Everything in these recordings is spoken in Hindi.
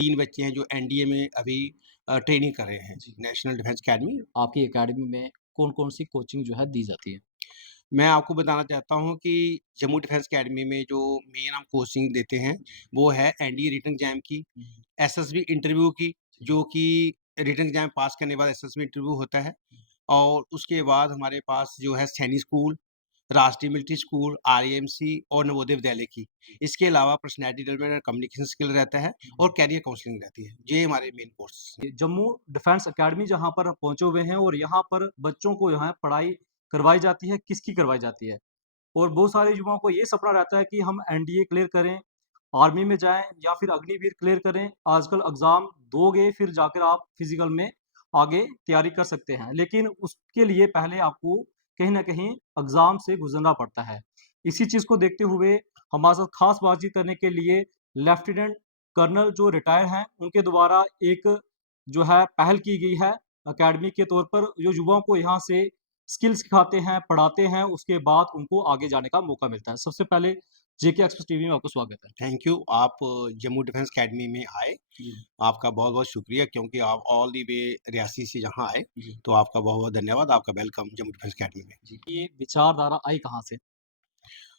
3 बच्चे हैं जो एनडीए में अभी ट्रेनिंग कर रहे हैं, जी। National defence academy. आपकी अकेडमी में कौन-कौन सी कोचिंग जो है दी जाती है? मैं आपको बताना चाहता हूँ कि जम्मू डिफेंस अकेडमी में जो मेन हम कोचिंग देते हैं, वो है एनडीए रिटन एग्ज़ाम की, हुँ, एसएसबी इंटरव्यू की, जी। जो कि रिटन एग्ज़ाम पास करने के बाद एसएसबी इंटरव्यू होता है। और उसके बाद हमारे पास जो है सैनिक स्कूल, राष्ट्रीय मिलिट्री स्कूल, आरएएमसी और नवोदय विद्यालय की। इसके अलावा पर्सनैलिटी डेवलपमेंट और कम्युनिकेशन स्किल रहता है और कैरियर काउंसलिंग रहती है। ये हमारे मेन कोर्सेज़ हैं। ये जम्मू डिफेंस अकेडमी जहाँ पर पहुँचे हुए हैं और यहाँ पर बच्चों को यहाँ पढ़ाई करवाई जाती है, किसकी करवाई जाती है? और बहुत सारे युवाओं को ये सपना रहता है कि हम एनडीए क्लियर करें, आर्मी में जाएँ या फिर अग्निवीर क्लियर करें। आजकल एग्ज़ाम दोगे फिर जाकर आप फिज़िकल में आगे तैयारी कर सकते हैं। लेकिन उसके लिए पहले आपको कहीं न कहीं एग्ज़ाम से गुज़रना पड़ता है। इसी चीज़ को देखते हुए हमारे साथ ख़ास बातचीत करने के लिए लेफ्टिनेंट कर्नल जो रिटायर हैं, उनके द्वारा एक जो है पहल की गई है अकेडमी के तौर पर, जो युवाओं को यहाँ से स्किल सिखाते हैं, पढ़ाते हैं, उसके बाद उनको आगे जाने का मौका मिलता है। सबसे पहले जेके एक्सप्रेस टीवी में आपका स्वागत है। Thank you. आप जम्मू डिफेंस अकेडमी में आए, जी, आपका बहुत-बहुत शुक्रिया क्योंकि आप ऑल द वे रियासी से यहाँ आए, जी, तो आपका बहुत-बहुत धन्यवाद। आपका वेलकम जम्मू डिफेंस अकेडमी में। जी। ये विचारधारा आई कहाँ से?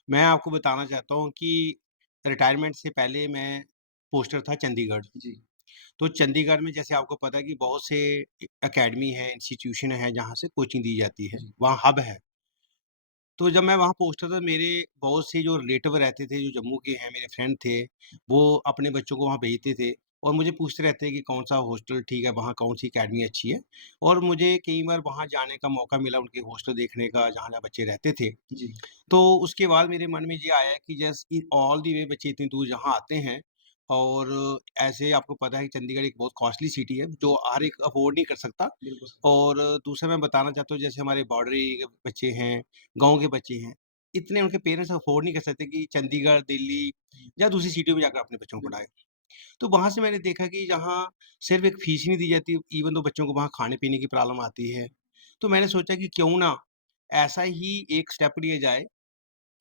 मैं आपको बताना चाहता हूँ कि रिटायरमेंट से पहले मैं पोस्टर था चंडीगढ़। जी, तो चंडीगढ़ में जैसे आपको पता है कि बहुत से अकेडमी है, इंस्टीट्यूशन है जहाँ से कोचिंग दी जाती है, जी, वहाँ हब है। तो जब मैं वहाँ पोस्टर था मेरे बहुत से जो रिलेटिव रहते थे, जो जम्मू के हैं, मेरे फ्रेंड थे, वो अपने बच्चों को वहाँ भेजते थे और मुझे पूछते रहते हैं कि कौन-सा हॉस्टल ठीक है, वहाँ कौन-सी अकेडमी अच्छी है। और मुझे कई बार वहाँ जाने का मौका मिला, उनके हॉस्टल देखने का, जहाँ-जहाँ बच्चे रहते थे। जी, तो उसके बाद मेरे मन में ये आया कि जैसे ऑल द वे बच्चे इतनी दूर यहाँ आते हैं और ऐसे आपको पता है कि चंडीगढ़ एक बहुत कॉस्टली सिटी है, जो हर एक अफ़ोर्ड नहीं कर सकता। बिल्कुल सही। और दूसरा मैं बताना चाहता हूँ जैसे हमारे बॉर्डर एरिया के बच्चे हैं, गाँव के बच्चे हैं, इतने उनके पेरेंट्स अफ़ोर्ड नहीं कर सकते कि चंडीगढ़, दिल्ली या दूसरी सिटियों में जाकर अपने बच्चों को बिल्कुल, पढ़ाएँ। तो वहाँ से मैंने देखा कि जहाँ सिर्फ़ एक फ़ीस ही नहीं दी जाती, इवन दो बच्चों को वहाँ खाने-पीने की प्रॉब्लम आती है। तो मैंने सोचा कि क्यों ना ऐसा ही एक स्टेप लिया जाए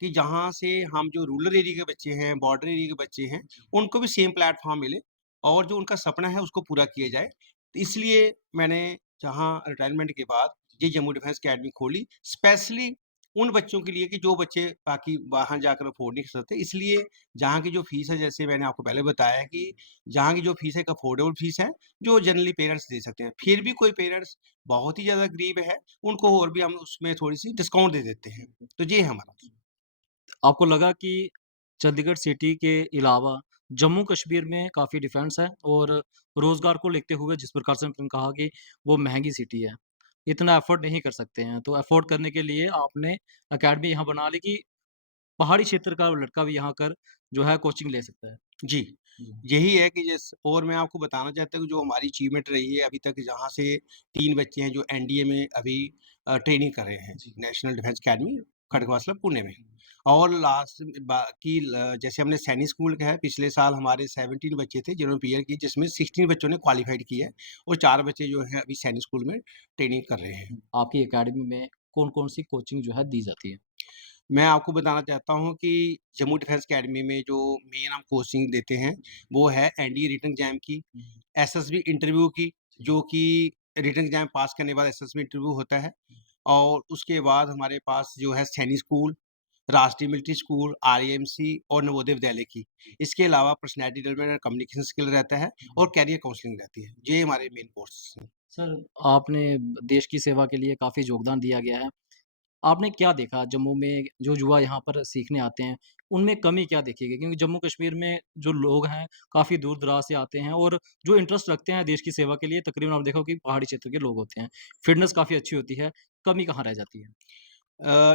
कि जहाँ से हम जो रूरल एरिया के बच्चे हैं, बॉर्डर एरिया के बच्चे हैं, जी, उनको भी सेम प्लेटफ़ॉर्म मिले और जो उनका सपना है उसको पूरा किया जाए। तो इसलिए मैंने जहाँ रिटायरमेंट के बाद ये जम्मू डिफेंस अकेडमी खोली, स्पेशली उन बच्चों के लिए कि जो बच्चे बाकी वहाँ जाकर अफ़ोर्ड नहीं कर सकते। इसलिए जहाँ की जो फ़ीस है जैसे मैंने आपको पहले बताया कि जहाँ की जो फ़ीस है एक अफ़ोर्डेबल फ़ीस है, जो जनरली पेरेंट्स दे सकते हैं। फिर भी कोई पेरेंट्स बहुत ही ज़्यादा गरीब है, उनको और भी हम उसमें थोड़ी-सी डिस्काउंट दे देते हैं। बिल्कुल। तो ये है हमारा। आपको लगा कि चंडीगढ़ सिटी के अलावा जम्मू कश्मीर में काफ़ी डिफेंस है और रोज़गार को लेते हुए जिस प्रकार से आपने कहा कि वो महँगी सिटी है। इतना अफ़ोर्ड नहीं कर सकते हैं, तो अफ़ोर्ड करने के लिए आपने अकेडमी यहाँ बना ली कि पहाड़ी क्षेत्र का लड़का भी यहाँ कर जो है कोचिंग ले सकता है। जी, जी, यही है कि और मैं आपको बताना चाहता हूँ कि जो हमारी अचीवमेंट रही है अभी तक जहाँ से 3 बच्चे हैं जो एनडीए में अभी ट्रेनिंग कर रहे हैं, जी, नेशनल डिफेंस अकेडमी हुँ, खड़गवासला पुणे में। हुँ, और लास्ट बाकी जैसे हमने सैनिक स्कूल का है, पिछले साल हमारे 17 बच्चे थे जिन्होंने क्लियर की जिसमें 16 बच्चों ने क्वालिफाइड किया है और 4 बच्चे जो हैं अभी सैनिक स्कूल में ट्रेनिंग कर रहे हैं। हुँ। आपकी अकेडमी में कौन-कौन सी कोचिंग जो है दी जाती है? मैं आपको बताना चाहता हूँ कि जम्मू डिफेंस अकेडमी में जो मेन हम कोचिंग देते हैं, वो है एनडीए रिटन एग्ज़ाम की, हुँ, एसएसबी इंटरव्यू की, जी, जो कि रिटन एग्ज़ाम पास करने के बाद एसएसबी इंटरव्यू होता है। और उसके बाद हमारे पास जो है सैनिक स्कूल, राष्ट्रीय मिलिट्री स्कूल, आरएएमसी और नवोदय विद्यालय की। इसके अलावा पर्सनैलिटी डेवलपमेंट और कम्युनिकेशन स्किल रहता है हुँ। और कैरियर काउंसलिंग रहती है। ये हमारे मेन कोर्सेज़ हैं। सर, आपने देश की सेवा के लिए काफ़ी योगदान दिया गया है। आपने क्या देखा जम्मू में जो युवा यहाँ पर सीखने आते हैं, उनमें कमी क्या देखी गई? क्योंकि जम्मू कश्मीर में जो लोग हैं, काफ़ी दूर-दराज से आते हैं और जो इंटरेस्ट रखते हैं देश की सेवा के लिए तकरीबन आप देखो कि पहाड़ी क्षेत्र के लोग होते हैं। फ़िटनेस काफ़ी अच्छी होती है, कमी कहाँ रह जाती है?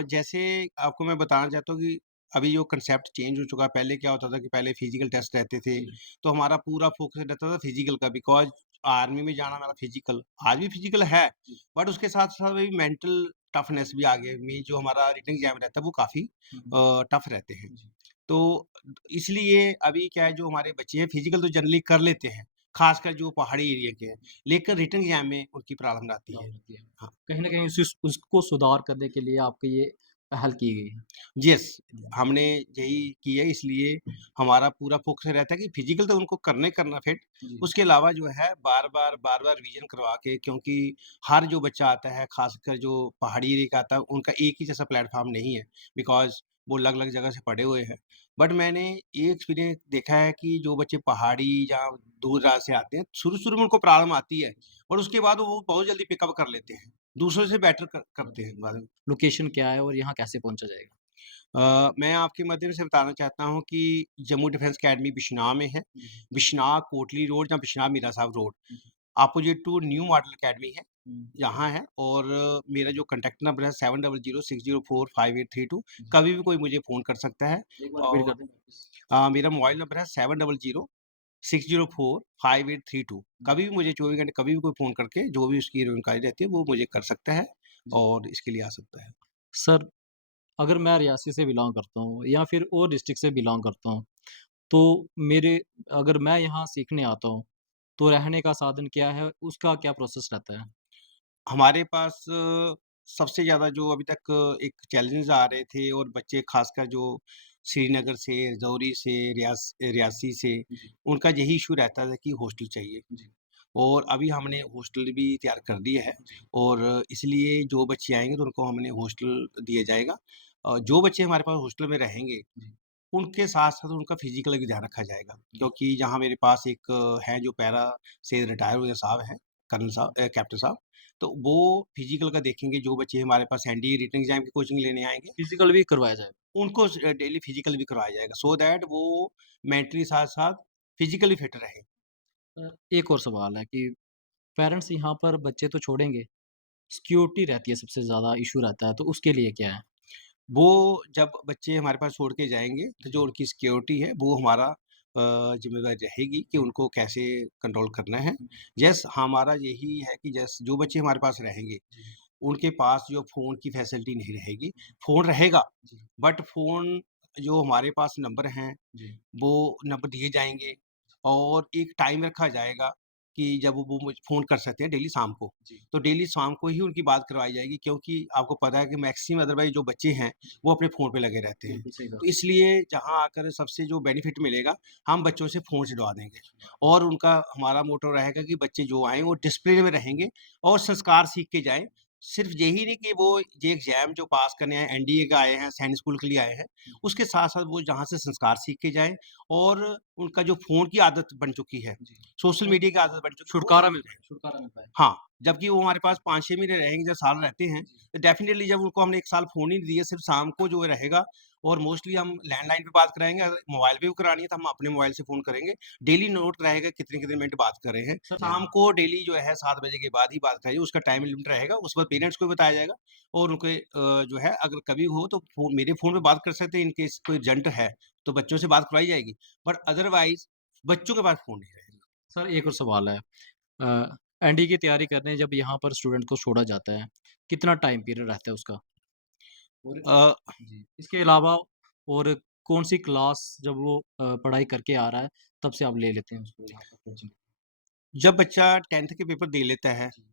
जैसे आपको मैं बताना चाहता हूँ कि अभी जो कंसेप्ट चेंज हो चुका है, पहले क्या होता था कि पहले फिज़िकल टेस्ट रहते थे, जी, तो हमारा पूरा फ़ोकस रहता था फिज़िकल का बिकॉज़ आर्मी में जाना हमारा फिज़िकल आज भी फिज़िकल है, जी। बट उसके साथ-साथ अभी मेंटल टफ़नेस भी आ गई में जो हमारा रिटन एग्ज़ाम रहता है, वो काफ़ी हुँ, हुँ। टफ़ रहते हैं। जी, तो इसलिए अभी क्या है जो हमारे बच्चे हैं फिज़िकल तो जनरली कर लेते हैं, ख़ासकर जो पहाड़ी एरिया के हैं, लेकिन रिटन एग्ज़ाम में उनकी प्रॉब्लम आती है। प्रॉब्लम होती है। हाँ। कहीं न कहीं उसको सुधार करने के लिए आपके ये पहल की गई है। यस, जी, हमने यही किया है इसलिए हमारा पूरा फ़ोकस रहता है कि फिज़िकल तो उनको करना ही करना फिट, जी, उसके अलावा जो है बार-बार रिवीज़न करवा के क्योंकि हर जो बच्चा आता है, ख़ासकर जो पहाड़ी एरिया का आता है, उनका एक ही जैसा प्लेटफ़ॉर्म नहीं है, बिकॉज़ वो अलग-अलग जगह से पढ़े हुए हैं। बट मैंने ये एक्सपीरियंस देखा है कि जो बच्चे पहाड़ी या दूर-दराज़ से आते हैं, शुरू-शुरू में उनको प्रॉब्लम आती है, और उसके बाद वो बहुत जल्दी पिकअप कर लेते हैं, दूसरों से बेटर करते हैं बाद में। लोकेशन क्या है और यहाँ कैसे पहुँचा जाएगा? मैं आपके माध्यम से बताना चाहता हूँ कि जम्मू डिफेंस अकेडमी बिश्नाह में है। जी, बिश्नाह कोटली रोड या बिश्नाह मीरा साहब रोड, जी, opposite to new model academy है, हुँ, यहाँ है। और मेरा जो कॉन्टैक्ट नंबर है 7006045832, जी। कभी भी कोई मुझे फ़ोन कर सकता है। एक बार रिपीट और कर दें वापस? मेरा मोबाइल नंबर है 7006045832। जी, कभी भी मुझे 24 घंटे कभी भी कोई फ़ोन करके जो भी उसकी जानकारी रहती है, वो मुझे कर सकता है जी। और इसके लिए आ सकता है। सर, अगर मैं रियासी से बिलॉन्ग करता हूँ या फिर और डिस्ट्रिक्ट से बिलॉन्ग करता हूँ, तो मेरे अगर मैं यहाँ सीखने आता हूँ, तो रहने का साधन क्या है? उसका क्या प्रोसेस रहता है? हमारे पास सबसे ज़्यादा जो अभी तक एक चैलेंजेज़ आ रहे थे, और बच्चे ख़ासकर जो श्रीनगर से, रजौरी से, रियासी से, जी, उनका यही इश्यू रहता था कि हॉस्टल चाहिए। जी, और अभी हमने हॉस्टल भी तैयार कर दिया है, जी, और इसलिए जो बच्चे आएँगे तो उनको हमने हॉस्टल दिया जाएगा। जो बच्चे हमारे पास हॉस्टल में रहेंगे, जी, उनके साथ-साथ उनका फ़िज़िकल भी ध्यान रखा जाएगा। जी, क्योंकि यहाँ मेरे पास एक हैं जो पैरा से रिटायर हुए साहब हैं, कर्नल साहब, कैप्टन साहब, तो वो फ़िज़िकल का देखेंगे। जो बच्चे हमारे पास एनडीए रिटन एग्ज़ाम की कोचिंग लेने आएँगे, फिज़िकल भी करवाया जाएगा। उनको डेली फ़िज़िकल भी करवाया जाएगा, सो दैट वो मेंटली साथ-साथ फ़िज़िकली फिट रहें। एक और सवाल है कि पेरेंट्स यहाँ पर बच्चे तो छोड़ेंगे, सिक्योरिटी रहती है सबसे ज़्यादा इश्यू रहता है, तो उसके लिए क्या है? वो जब बच्चे हमारे पास छोड़ के जाएँगे, तो जो जी, उनकी सिक्योरिटी है, वो हमारा ज़िम्मेदारी रहेगी कि उनको कैसे कंट्रोल करना है। हुँ, यस, हमारा यही है कि जो बच्चे हमारे पास रहेंगे, जी, उनके पास जो फ़ोन की फैसिलिटी नहीं रहेगी। फ़ोन रहेगा, जी, बट फ़ोन जो हमारे पास नंबर हैं, जी, वो नंबर दिए जाएँगे, और एक टाइम रखा जाएगा कि जब वो मुझे फ़ोन कर सकते हैं डेली शाम को। जी, तो डेली शाम को ही उनकी बात करवाई जाएगी, क्योंकि आपको पता है कि मैक्सिमम अदरवाइज़ जो बच्चे हैं, जी, वो अपने फ़ोन पे लगे रहते हैं। बिल्कुल सही तो कहा। इसलिए जहाँ आकर सबसे जो बेनिफिट मिलेगा, हम बच्चों से फ़ोन छुड़वा देंगे, और उनका हमारा मोटो रहेगा कि बच्चे जो आएँ वो डिसिप्लिन में रहेंगे और संस्कार सीख के जाएँ। सिर्फ़ यही नहीं कि वो ये एग्ज़ाम जो पास करने आए, एनडीए का आए हैं, सैनिक स्कूल के लिए आए हैं, हुँ, उसके साथ-साथ वो जहाँ से संस्कार सीख के जाएँ, और उनका जो फ़ोन की आदत बन चुकी है, जी, सोशल हाँ, मीडिया की आदत बन चुकी है, वो छुटकारा छूट मिल जाए। पाए छुटकारा मिल पाए। हाँ, जबकि वो हमारे पास 5-6 महीने रहेंगे, जब साल रहते हैं, जी, तो डेफ़िनिटली जब उनको हमने 1 साल फ़ोन ही नहीं दिया, सिर्फ़ शाम को जो रहेगा, और मोस्टली हम लैंडलाइन पे बात कराएँगे। अगर मोबाइल पे भी करानी है, तो हम अपने मोबाइल से फ़ोन करेंगे। डेली नोट रहेगा कितने-कितने मिनट बात कर रहे हैं। सर शाम को डेली जो है 7 बजे के बाद ही बात कराइए, उसका टाइम लिमिट रहेगा, उसके बाद पेरेंट्स को भी बताया जाएगा, और उनके जो है अगर कभी हो तो मेरे फ़ोन पे बात कर सकते हैं, इन केस कोई अर्जेंट है, तो बच्चों से बात करवाई जाएगी। बट अदरवाइज़ बच्चों के पास फ़ोन नहीं रहेगा। सर एक और सवाल है एनडीए की तैयारी करने जब यहाँ पर स्टूडेंट को छोड़ा जाता है, कितना टाइम पीरियड रहता है उसका? और अ जी, इसके अलावा और कौन-सी क्लास जब वो पढ़ाई करके आ रहा है, तब से आप ले लेते हैं उसको यहाँ पर कोचिंग? जब बच्चा 10th के पेपर दे लेता है, जी,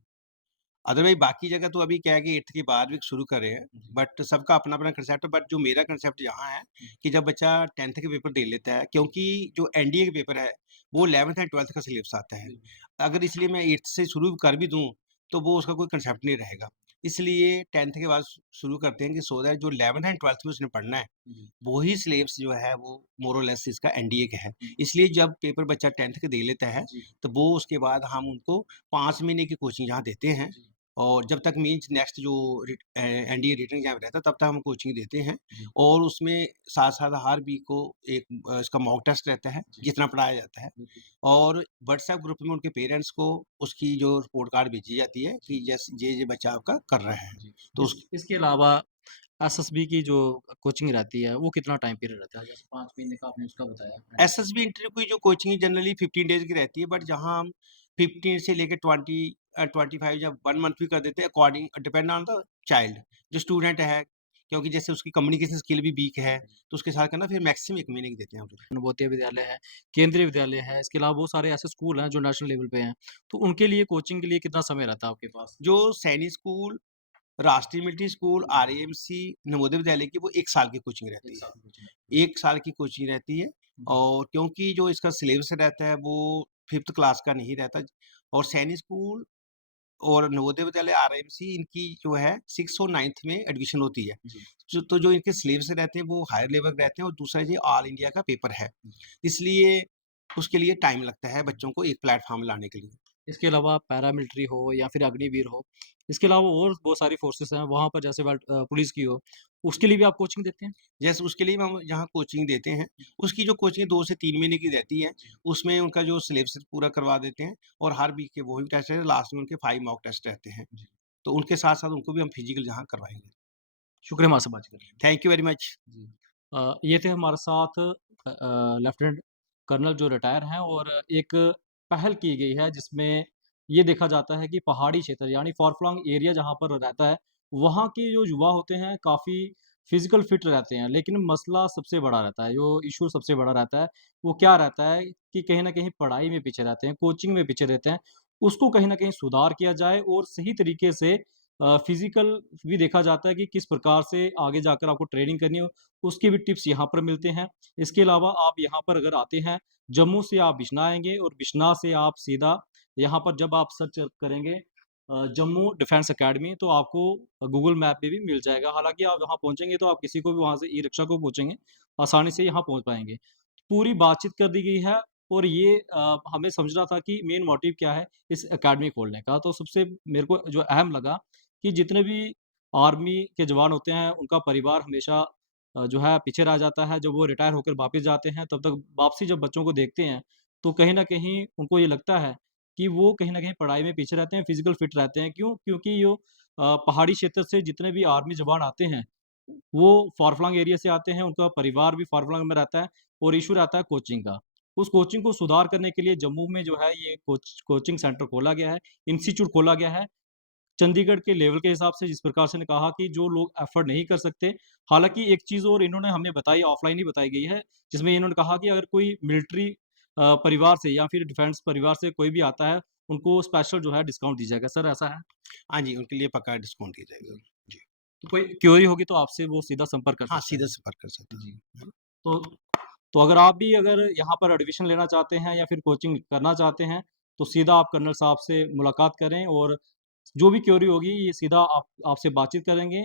अदरवाइज़ बाकी जगह तो अभी क्या है कि 8th के बाद भी शुरू कर रहे हैं, जी, बट सबका अपना-अपना कंसेप्ट है। बट जो मेरा कंसेप्ट यहाँ है हुँ, कि जब बच्चा 10th के पेपर दे लेता है, क्योंकि जो एनडीए का पेपर है, वो 11th एंड 12th का सिलेबस आता है। बिल्कुल। अगर इसलिए मैं 8th से शुरू कर भी दूँ, तो वो उसका कोई कंसेप्ट नहीं रहेगा। इसलिए 10th के बाद शुरू करते हैं कि सो दैट जो 11th एंड 12th में उसने पढ़ना है, जी, वही सिलेबस जो है वो मोर और लेस इसका एनडीए का है। हुँ, इसलिए जब पेपर बच्चा 10th के दे लेता है, जी, तो वो उसके बाद हम उनको 5 महीने की कोचिंग यहाँ देते हैं, जी, और जब तक मीन्स नेक्स्ट जो एनडीए रिटन एग्ज़ाम रहता है, तब तक हम कोचिंग देते हैं। जी, और उसमें साथ-साथ हर वीक को एक इसका मॉक टेस्ट रहता है, जी, जितना पढ़ाया जाता है, बिल्कुल। और व्हाट्सएप ग्रुप में उनके पेरेंट्स को उसकी जो रिपोर्ट कार्ड भेजी जाती है जी, कि यस, ये बच्चा आपका कर रहा है। जी। तो उस इसके अलावा एसएसबी की जो कोचिंग रहती है, वो कितना टाइम पीरियड रहता है? जैसे 5 महीने का आपने उसका बताया एनडीए का। एसएसबी इंटरव्यू की जो कोचिंग जनरली 15 डेज़ की रहती है, बट जहाँ हम 15 से लेके 25 या 1 मंथ भी कर देते हैं, according depend on the child, जो स्टूडेंट है, क्योंकि जैसे उसकी कम्युनिकेशन स्किल भी वीक है, तो उसके साथ करना फिर मैक्सिमम 1 महीने की देते हैं हम लोग। नवोदय विद्यालय है, केंद्रीय विद्यालय है, इसके अलावा बहुत सारे ऐसे स्कूल हैं जो नेशनल लेवल पे हैं। तो उनके लिए कोचिंग के लिए कितना समय रहता है आपके पास? जो सैनिक स्कूल राष्ट्रीय मिलिट्री स्कूल, आरएएमसी, नवोदय विद्यालय की वो 1 साल की कोचिंग 1 रहती है। साल की कोचिंग रहती है। 1 साल की कोचिंग रहती है जी, और क्योंकि जो इसका सिलेबस रहता है वो 5th क्लास का नहीं रहता और सैनिक स्कूल और नवोदय विद्यालय, आरएमसी इनकी जो है 6th और 9th में एडमिशन होती है। जी, जो इनके सिलेबस रहते हैं वो हायर लेवल के रहते हैं और दूसरा ये ऑल इंडिया का पेपर है। जी। इसलिए उसके लिए टाइम लगता है बच्चों को एक प्लेटफ़ॉर्म लाने के लिए। इसके अलावा पैरामिलिट्री हो या फिर अग्निवीर हो, इसके अलावा और बहुत सारी फ़ोर्सेस हैं, वहाँ पर जैसे पुलिस की हो, उसके लिए भी आप कोचिंग देते हैं? जैसे उसके लिए भी हम जहाँ कोचिंग देते हैं, उसकी जो कोचिंग 2 से 3 महीने की रहती है, जी। उसमें उनका जो सिलेबस पूरा करवा देते हैं और हर वीक के वो भी टेस्ट है, लास्ट में उनके 5 मॉक टेस्ट रहते हैं। जी। तो उनके साथ-साथ उनको भी हम फिज़िकल यहाँ करवाएँगे। शुक्रिया हमारे से बात करने के थैंक यू वेरी मच। लिए। जी। ये थे हमारे साथ लेफ्टिनेंट कर्नल जो रिटायर हैं और एक पहल की गई है जिसमें ये देखा जाता है कि पहाड़ी क्षेत्र यानी फ़ार फ्लंग एरिया जहाँ पर रहता है, वहाँ के जो युवा होते हैं काफ़ी फ़िज़िकल फ़िट रहते हैं, लेकिन मसला सबसे बड़ा रहता है, जो इश्यू सबसे बड़ा रहता है, वो क्या रहता है कि कहीं न कहीं पढ़ाई में पीछे रहते हैं, कोचिंग में पीछे रहते हैं। उसको कहीं न कहीं सुधार किया जाए और सही तरीके से फ़िज़िकल भी देखा जाता है कि किस प्रकार से आगे जाकर आपको ट्रेनिंग करनी है, उसके भी टिप्स यहाँ पर मिलते हैं। इसके अलावा आप यहाँ पर अगर आते हैं, जम्मू से आप बिश्नाह आएँगे और बिश्नाह से आप सीधा यहाँ पर जब आप सर्च करेंगे जम्मू डिफेंस अकेडमी तो आपको गूगल मैप पे भी मिल जाएगा। हालाँकि आप वहाँ पहुँचेंगे तो आप किसी को भी वहाँ से ई-रिक्शा को पूछेंगे, आसानी से यहाँ पहुँच पाएँगे। पूरी बातचीत कर दी गई है और ये हमें समझना था कि मेन मोटिव क्या है इस अकेडमी खोलने का। तो सबसे मेरे को जो अहम लगा कि जितने भी आर्मी के जवान होते हैं, उनका परिवार हमेशा जो है पीछे रह जाता है। जब वो रिटायर होकर वापस जाते हैं, तब तक वापसी जब बच्चों को देखते हैं, तो कहीं न कहीं उनको ये लगता है कि वो कहीं न कहीं पढ़ाई में पीछे रहते हैं, फिज़िकल फिट रहते हैं। क्यों? क्योंकि जो पहाड़ी क्षेत्र से जितने भी आर्मी जवान आते हैं, वो फ़ार-फ्लंग एरिया से आते हैं, उनका परिवार भी फ़ार-फ्लंग में रहता है और इश्यू रहता है कोचिंग का। उस कोचिंग को सुधार करने के लिए जम्मू में जो है ये कोचिंग सेंटर खोला गया है, इंस्टीट्यूट खोला गया है। चंडीगढ़ के लेवल के हिसाब से जिस प्रकार से ने कहा कि जो लोग अफ़ोर्ड नहीं कर सकते हालाँकि एक चीज़ और इन्होंने हमें बताई ऑफ़लाइन ही बताई गई है, जिसमें इन्होंने कहा कि अगर कोई मिलिट्री परिवार से या फिर डिफेंस परिवार से कोई भी आता है, उनको स्पेशल जो है डिस्काउंट दी जाएगा। सर ऐसा है? हाँ जी, उनके लिए पक्का डिस्काउंट दिया जाएगा। जी। जी। तो कोई क्वेरी होगी तो आपसे वो सीधा संपर्क कर हाँ, सकता है। सीधा संपर्क कर सकता जी। हूँ। तो तो अगर आप भी अगर यहाँ पर एडमिशन लेना चाहते हैं या फिर कोचिंग करना चाहते हैं, तो सीधा आप कर्नल साहब से मुलाकात करें और जो भी क्वेरी होगी ये सीधा आप आपसे बातचीत करेंगे